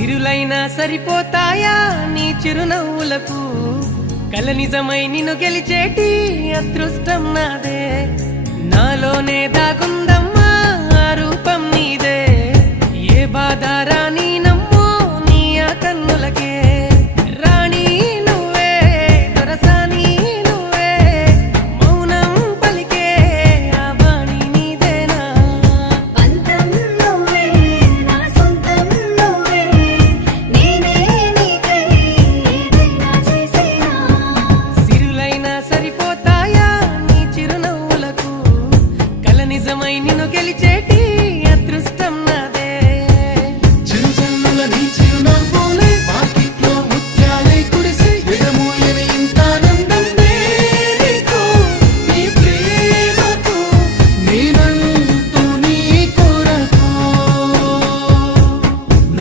సిరులైనా సరిపోతాయా నీ చిరునవ్వులకు కల నిజమై నిన్ను గెలిచేటి అదృష్టం నాదే నాలోనే దాగుందమ్మా ఆ రూపం నీదే ఏ బాధ రాని